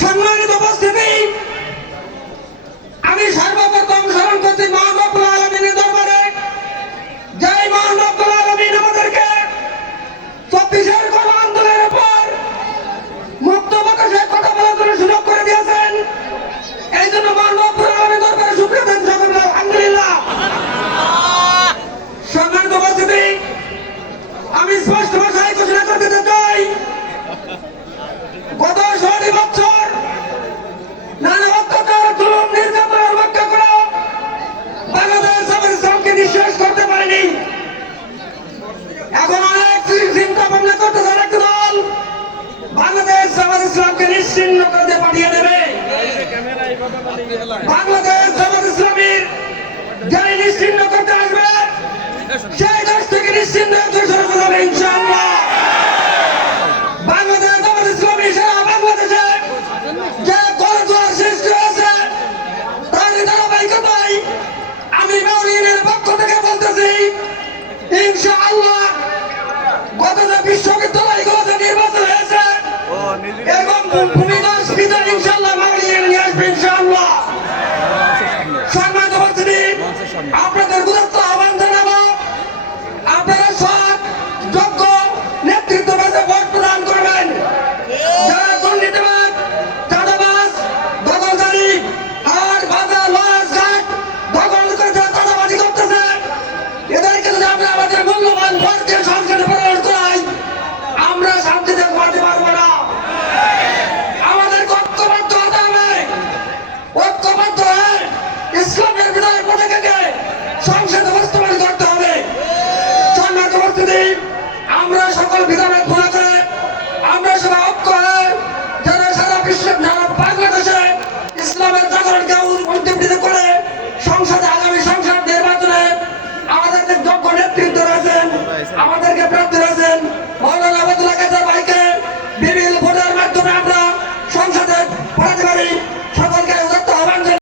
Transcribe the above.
সম্মানিত উপস্থিতি, আমি সর্বপ্রথম স্মরণ করছি মহান রব্বুল আলামিনের দরবারে, যে মহান রব্বুল আলামিন আমাদেরকে 24-এর গণ আন্দোলনের পর মুক্ত বাতাসে কথা বলার জন্য সুযোগ করে দিয়েছেন। এই জন্য মহান রব্বুল আলামিনের দরবারে শুকরিয়া দেন সকলে আলহামদুলিল্লাহ। সম্মানিত উপস্থিতি, আমি স্পষ্ট ভাষায় ঘোষণা করে দিতে চাই, গত 16 বছর নানা অত্যাচার, জুলুম, নির্যাতনের উপেক্ষা করে বাংলাদেশ জামাত ইসলামকে নিঃশেষ করতে পারেনি। এখন অনেক চিন্তা ভাবনা করতেছে একটা দল বাংলাদেশ জামাত ইসলামকে নিশ্চিহ্ন করে পাঠিয়ে দেবে। বাংলাদেশ জামাত ইসলামীর যারা নিশ্চিহ্ন করতে আসবে সেই দেশ থেকে নিশ্চিহ্ন হবে ইনশাআল্লাহ। বাংলাদেশ জামাত ইসলামী সারা বাংলাদেশে যে গণজোয়ার সৃষ্টি হয়েছে তার ধারাবাহিকতায় আমি মাওলানার পক্ষ থেকে বলতেছি, ইনশাআল্লাহ গত যে বিশ্ববিদ্যালয়গুলোতে নির্বাচন হয়েছে এবং ভূমিদস্য বিধান ইনশাআল্লাহ মাওলানা নিয়ে আসবে ইনশাআল্লাহ। সম্মানিত উপস্থিতি, আপনাদের গুরুত্ব আহ্বান জানাবো, আপনারা সৎ যোগ্য নেতৃত্ব বেছে ভোট প্রদান করবেন। যারা দুর্নীতিবাদ, চাঁদাবাজ, দখলদারি, হাট বাজার, লজ ঘাট দখল করে যারা চাঁদাবাজি করতেছে, এদেরকে যদি আমরা আমাদের মূল্যবান ভোট দিয়ে সংসদে প্রেরণ করাই, আমরা শান্তিতে ঘুমাতে পারবো না। আমাদের ঐক্যবদ্ধ হতে হবে, ঐক্যবদ্ধ হয়ে ইসলামের বিধানের পতাকাকে সংসদে বাস্তবায়ন করতে হবে। সম্মানিত উপস্থিতি, আমরা সকল বিধানের